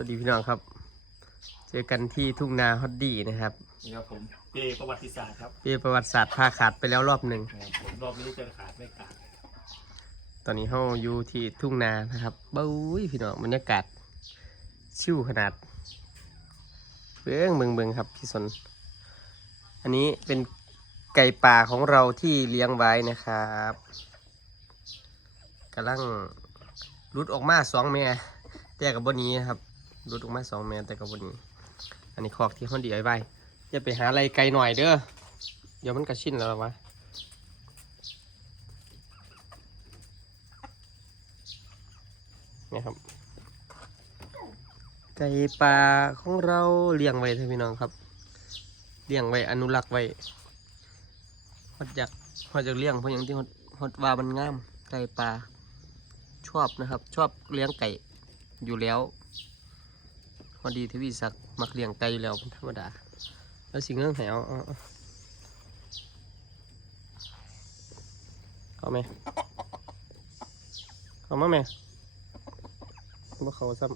วัสดีพี่น้องครับ เจอกันที่ทุ่งนาฮอตดี้นะครับนี่ครับผมเปประวัติศาสตร์ครับปีประวัติศาสตร์พาขาดไปแล้วรอบหนึ่งนะครับผมรอบนี้จะขาดไม่ขาดตอนนี้เราอยู่ที่ทุ่งนานะครับเบ้ยพี่น้องบรรยากาศชิวขนาดเบื้องเมืองเมืองครับพี่สน อันนี้เป็นไก่ป่าของเราที่เลี้ยงไว้นะครับกำลังรุดออกมาสองแม่แต่กับบนนี้นะครับ รุดออกมาสองแม่แต่กับบนนี้ อันนี้คอกที่เขาดีไว้ไว้อย่าไปหาอะไรไกลหน่อยเด้อ เดี๋ยวมันกระชินแล้ววะนี่ครับไก่ป่าของเราเลี้ยงไว้ท่านพี่น้องครับ เลี้ยงไว้อนุรักษ์ไว้ฮอดอยากฮอดอยากเลี้ยงเพราะอย่างที่ฮอดฮอดว่ามันงามไก่ป่าชอบนะครับ ชอบเลี้ยงไก่อยู่แล้ว อดีทวีศักดิ์มักเลี้ยงไก่อยู่แล้วเป็นธรรมดา แล้วสิ่งเรื่องไหนเอาเอาเอาไหมเอามาไหมบ่เขาซ้ำ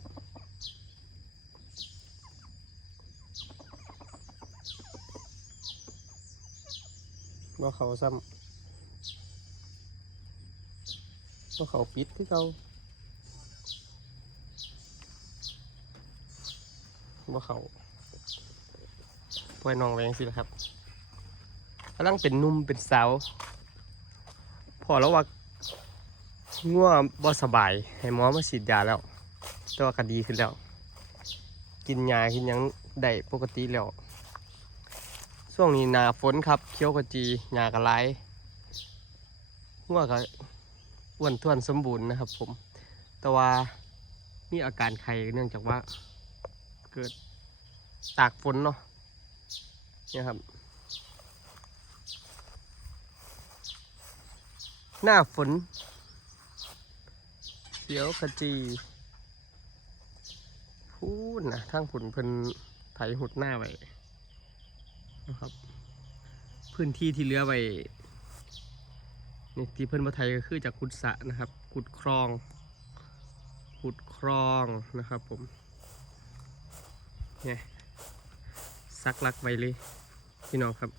บ่เขาซ้ำบ่เขาปิดคือเขา บ่เขาปล่อยน้องไว้จังซี่แหละครับกำลังเป็นนุ่มเป็นสาว พอแล้วว่าง่วงบ่สบาย ให้หมอมาฉีดยาแล้ว แต่ว่าก็ดีขึ้นแล้ว กินยากินยังได้ปกติแล้วช่วงนี้หนาฝนครับเคี้ยวกะจีหยากระไรหัวก็อ้วนท้วนสมบูรณ์นะครับผม แต่ว่ามีอาการไข้เนื่องจากว่า เกิดตากฝนเนาะเนี่ยครับ หน้าฝนเขียวขจีพูดนะทางผุนเพิ่นไถหุดหน้าไว้นะครับ พื้นที่ที่เหลือไว้นี่ที่เพิ่นมาไทยก็คือจากขุดสะนะครับขุดคลองขุดคลองนะครับผม เนี่ยซักลักไวเลยพี่น้องครับ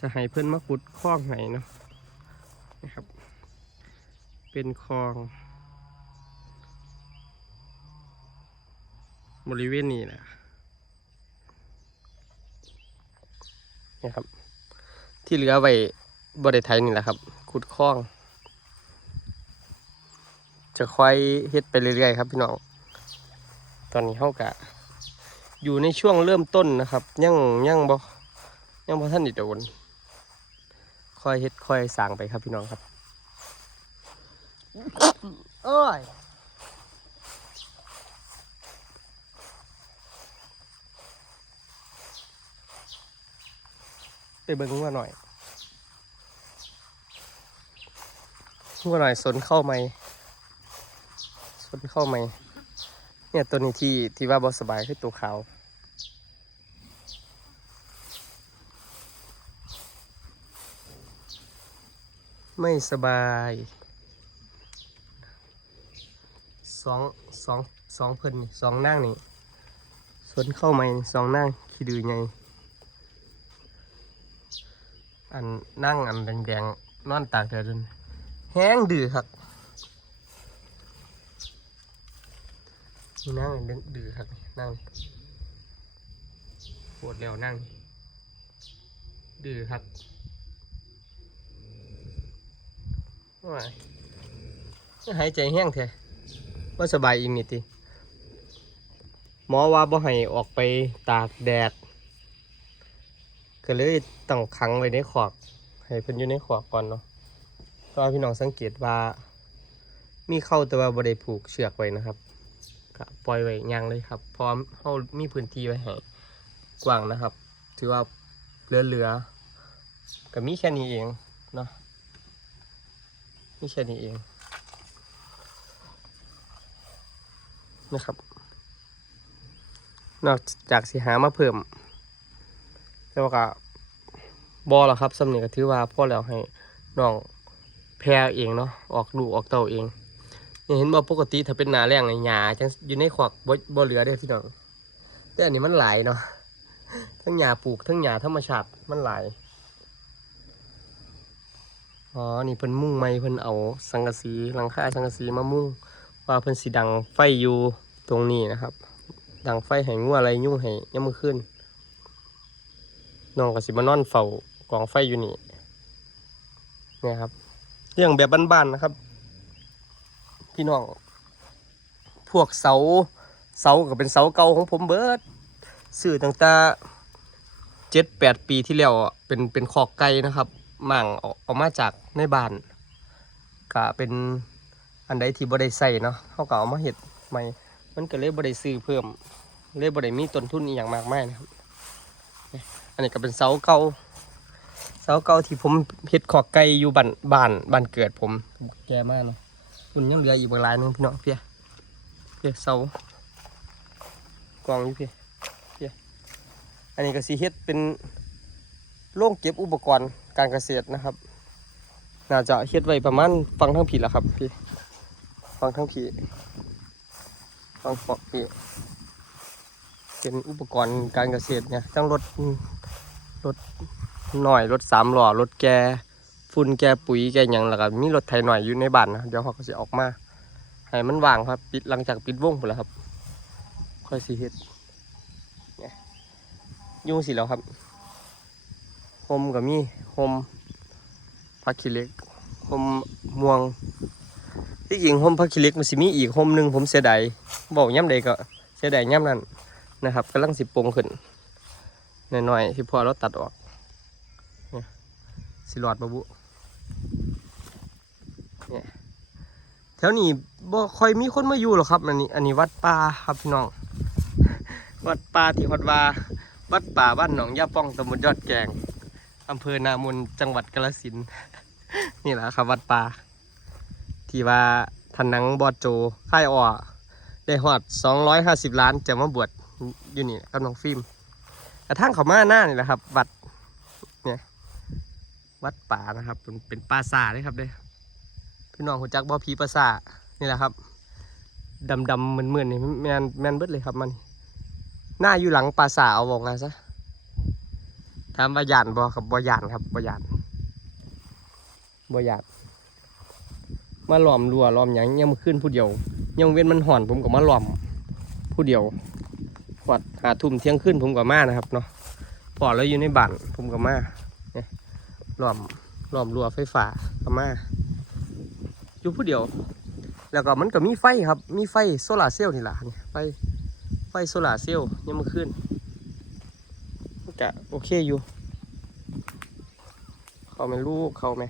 จะให้เพื่อนมาขุดคลองไหนเนาะนะครับ เป็นคลอง บริเวณนี้นะนี่ครับ ที่เหลือไว้บริไทยนี่แหละครับ ขุดคลอง จะค่อยเฮ็ดไปเรื่อยๆครับพี่น้อง ตอนนี้เขากะอยู่ในช่วงเริ่มต้นนะครับยังยังบ่ยังบ่ท่านอีโดนค่อยเฮ็ดค่อยสร้างไปครับพี่น้องครับโอ้ยไปเบิ้งว่าหน่อยว่าหน่อยสนเข้าไหมสนเข้าไหม เนี่ยตัวนี้ที่ที่ว่าบอสบายคือตัวขาวไม่สบายสองสองสองเพิ่นสองนั่งนี่สนเข้าไหมสองนั่งขี้ดื้อไงอันนั่งอันแดงๆนอนตากแดดนั่นแห้งดื้อครับ นี่นั่งอันดื้อครับนั่งปวดแล้วนั่ง ดื้อครับว้ายหายใจแห้งแท้ว่าสบายอีกนิดทีหมอว่าบ่ให้ออกไปตากแดด ก็เลยต้องขังไว้ในขอกให้เพิ่นอยู่ในขอกก่อนเนาะเพราะว่าพี่น้องสังเกตว่า มีเข้าแต่ว่าบ่ได้ผูกเชือกไว้นะครับ ก็ปล่อยไว้ย่างเลยครับ พราะเฮามีพื้นที่ไว้ให้กว้างนะครับ ถือว่าเหลือๆก็มีแค่นี้เองเนาะมีแค่นี้เองนะครับ นอกจากสิหามาเพิ่มแต่ว่าก็บอแล้วครับสำเนียงก็ถือว่าพ่อแล้วให้น้องแพรเองเนาะออกลูกออกเต่าเอง เห็นบ่ปกติถ้าเป็นหนาแรงไอ้หญ้าจังอยู่ในขวักบ่บ่เหลือเด้อพี่น้องแต่อันนี้มันหลายเนาะทั้งหญ้าปลูกทั้งหญ้าธรรมชาติมันหลายอ๋อนี่เพิ่นมุ่งไม้เพิ่นเอาสังกะสีหลังคาสังกะสีมามุ่งว่าเพิ่นสิดังไฟอยู่ตรงนี้นะครับ ดังไฟให้งัวอะไรยุ่งให้ยามมื้อคืนน้องก็สิมานอนเฝ้ากองไฟอยู่นี่เนี่ยครับเรื่องแบบบ้านๆนะครับ พี่น้อง พวกเสา เสาก็เป็นเสาเก่าของผมเบิดซื้อตั้งแต่เจ็ดแปดปีที่แล้วเป็นเป็นคอกไก่นะครับมั่งออกออกมาจากในบ้านก็เป็นอันใดที่บ่ได้ใส่เนาะเขาก็เอามาเห็ดใหม่มันก็เลยบ่ได้ซื้อเพิ่มเลยบ่ได้มีต้นทุนอีหยังมากมายนะครับ อันนี้ก็เป็นเสาเก่าเสาเก่าที่ผมเฮ็ดขอกไก่อยู่บ้านบ้านบ้านเกิดผมแก่มากเนาะ คุณยังเหลืออีกบางรายหนึงพี่น้องเพียเพียเสากองอยู่เพียเพียอันนี้ก็สีเฮ็ดเป็นโรงเก็บอุปกรณ์การเกษตรนะครับ น่าจะเฮ็ดไว้ประมาณฟังทั้งผีแล้วครับพี่ฟังทั้งผีฟังฟอกพี่เป็นอุปกรณ์การเกษตรเนี่ยทั้งรถรถหน่อยรถสามหล้อรถแก ฝุ่นแกปุ๋ยแกหยังแล้วก็มีรถไถหน่อยอยู่ในบ้านนะเดี๋ยวเขาก็สิออกมาให้มันว่างครับ ปิดหลังจากปิดวงไปแล้วครับ ค่อยสิเฮ็ดยุ่งสิแล้วครับโฮมก็มีโฮมพักขี้เล็กโฮมม่วงที่จริงโฮมพักขี้เล็กมันสิมีอีกโฮมหนึ่งผมเสียดายบอกย่ำใดก็เสียดายย่ำนั้นนะครับกำลังสิปงขึ้นหน่อยๆที่พอเราตัดออกเนี่ยสิหลอดบะบุ แถวนี้บ่ค่อยมีคนมาอยู่หรอกครับ อันนี้อันนี้วัดป่าครับพี่น้อง วัดป่าที่ฮอดว่าวัดป่าบ้านหนองยาป้องตำบลยอดแกงอำเภอนามนจังหวัดกาฬสินธุ์นี่แหละครับ วัดป่าที่ว่าทันนังบอดโจค่ายอ่อได้ฮอด 250 ล้านจะมาบวชอยู่นี่กับน้องฟิล์มกระทั่งเขามาหน้านี่แหละครับวัด วัดป่านะครับ เป็นเป็นป่าซาเลยครับเด้พี่น้องหัวจักบ่ผีประสาทนี่แหละครับดำดำเหมือนเหมือนนี่แมนแมนเบิดเลยครับมันหน้าอยู่หลังปราสาทเอาบอกนะซะถามว่ยานบ่ครับบ่ยานครับบ่ยานบ่ยานมาหลอมรัวหลอมหยังยังมาขึ้นผู้เดียวยังเว้นมันห่อนผมก็มาหลอมผู้เดียวหวัดหาทุ่มเที่ยงขึ้นผมก็มานะครับเนาะพอแล้วอยู่ในบ้านผมก็มาเนี่ย ล้อมล้อมรั้วไฟฟ้าก็มาอยู่ผู้เดียว แล้วก็มันก็มีไฟครับ มีไฟโซลาร์เซลล์นี่แหละไฟไฟโซลาร์เซลล์ยังมาขึ้นมันก็โอเคอยู่ เขาไม่รู้เขาไหม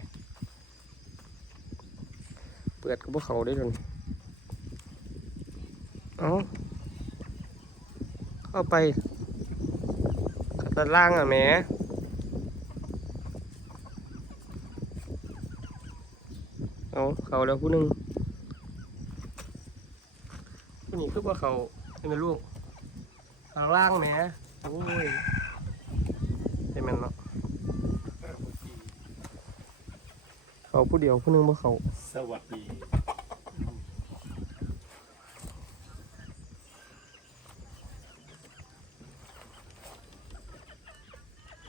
เปิดกับพวกเขาได้เลยเอาเข้าไปขัดล่างอะแม่ เอาเขาแล้วผู้หนึ่งผู้นี้คือว่าเขาเป็นลูกข้างล่างแหม่โอ้ยใช่ไหมนเนาะเขาผู้เดียวผู้หนึงว่าเขาสวัสดี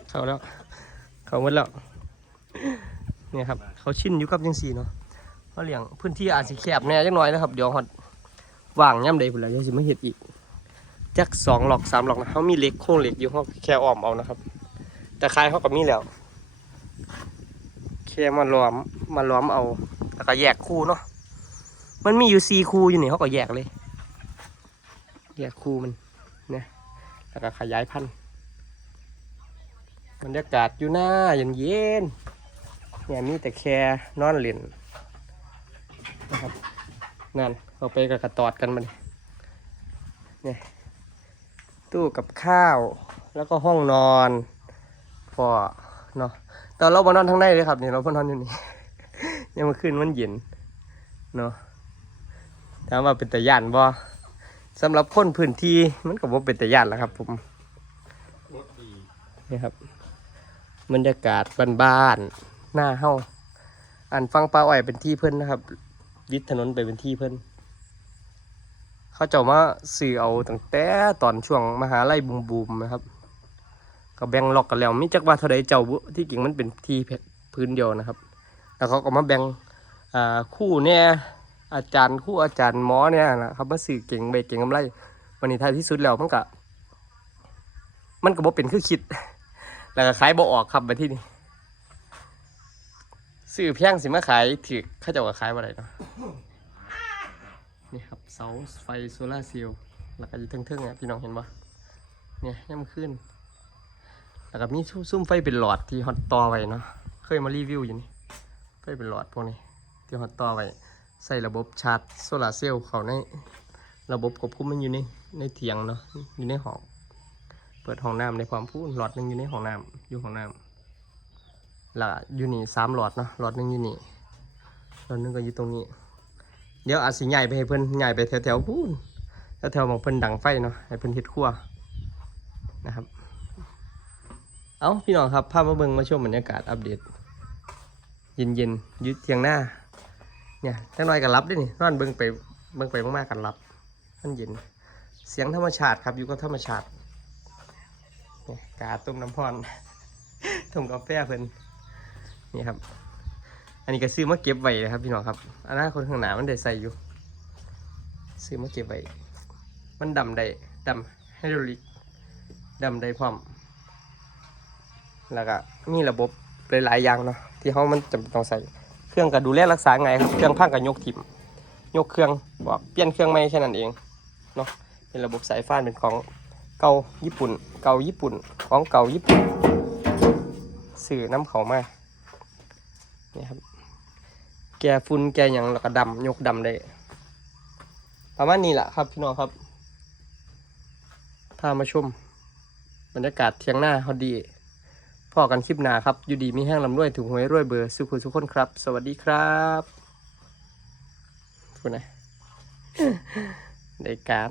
เขาแล้ว เขาหมดแล้วเนี่ยครับ เขาชินอยู่กับยังสี่เนาะ เขาเลี้ยงพื้นที่อาจจะแคบแน่จังน้อยนะครับ เดี๋ยวฮอดว่างย่ำใดพุ่นละยังสิมาเฮ็ดอีกจักสองหลอกสามหลอกนะเขามีเล็กโครงเล็กอยู่เขาแค่อ้อมเอานะครับ แต่คายเขาก็มีแล้วแค่มาล้อมมาล้อมเอา แล้วก็แยกคู่เนาะมันมีอยู่สี่คู่อยู่นี่เขาก็แยกเลย แยกคู่มันเนี่ยแล้วก็ขยายพันธุ์บรรยากาศอยู่หน้าเย็นเย็นๆเนี่ยมีแต่แค่นอนเล่น นะครับนั่นเอาไปกับกระตอดกันมาเลยเนี่ยตู้กับข้าวแล้วก็ห้องนอนพอเนาะแต่เราบนนอนทางในเลยครับนี่เราบนนอนอยู่นี่ยังมาขึ้นมันเย็นเนาะถามว่าเป็นแต่ย่านบ่สำหรับคนพื้นที่มันก็บ่เป็นแต่ย่านแหละครับ ผมนี่ครับบรรยากาศบ้านๆหน้าเฮาอันฟังปลาอ้อยเป็นที่เพิ่นนะครับ วิดถนนไปเป็นที่เพิ่นเขาเจ้ามาสื่อเอาตั้งแต่ตอนช่วงมหาลัยบูมนะครับ ก็แบ่งล็อกกันแล้วมีจักว่าเท่าใดเจ้าบุที่จริงมันเป็นที่พื้นเดียวนะครับ แล้วเขาก็มาแบ่งคู่เนี่ยอาจารย์คู่อาจารย์หมอเนี่ยนะครับมาสื่อเก่งไปเก่งกำไรวันนี้ท้ายที่สุดแล้วมันก็มันก็บ่เป็นคือคิด แล้วก็ขายบ่ออกครับไปที่นี่ซื้อเพียงสิมาขายถือเขาเจะว่าขายบ่ได้เนาะ นี่ครับเสาไฟโซลาเซลล์แล้วก็อยู่เทิงๆเนี่ยพี่น้องเห็นบ่เนี่ยย่ำขึ้น แล้วก็มีซุ่มไฟเป็นหลอดที่ฮอตต่อไว้เนาะเคยมารีวิวอยู่นี่ไฟเป็นหลอดพวกนี้ที่ฮอตต่อไว้ใส่ระบบชาร์จโซลาเซลล์เขาในระบบควบคุมมันอยู่ในในเถียงเนาะอยู่ในห้องเปิดห้องน้ำในความพูนหลอดนึงอยู่ในห้องน้ำอยู่ห้องน้ำแล้วอยู่นี่สามหลอดเนาะหลอดนึงอยู่นี่หลอดนึงก็อยู่ตรงนี้ เดี๋ยวอาจสิใหญ่ไปให้เพิ่นใหญ่ไปแถวแถวพูนแถวๆของเพิ่นดังไฟเนาะให้เพิ่นเฮ็ดครัวนะครับ เอาพี่น้องครับพามาเบิ่งมาชมบรรยากาศอัปเดต เย็นๆอยึดเทียงหน้าเนี่ยจังน้อยกันรับด้วยนี่นอนเบิ่งไปเบิ่งไปมากๆกันรับมันเย็น เสียงธรรมชาติครับอยู่กับธรรมชาตินี่กาต้มน้ำพรต้มกาแฟเพิ่นนี่ครับ อันนี้ก็ซื้อมาเก็บไว้นะครับพี่น้องครับอันาคตข้างหน้ามันได้ใส่อยู่ ซื้อมาเก็บไว้มันดำได้ดำไฮดรอลิกดำได้พร้อมแล้วก็มีระบบหลายๆอย่างเนาะที่เขามันจำต้องใส่เครื่องก็ดูแลรักษาไงครับเครื่องพังกับยกถิ่มยกเครื่องบอกเปลี่ยนเครื่องใหม่แค่นั้นเองเนาะเป็นระบบสายฟ้านเป็นของเก่าญี่ปุ่น เก่าญี่ปุ่นของเก่าญี่ปุ่นสื่อน้ำเขามานี่ครับ แกฝุ่นแกอย่างแล้วก็ดำยกดำได้ ประมาณนี้แหละครับพี่น้องครับพามาชมบรรยากาศเที่ยงหน้าเขาดีพอกันคลิปหน้าครับ อยู่ดีมีแห้งลำด้วยถูกหวยรวยเบอร์สุขุสุขคนครับ สวัสดีครับคุณนะในการ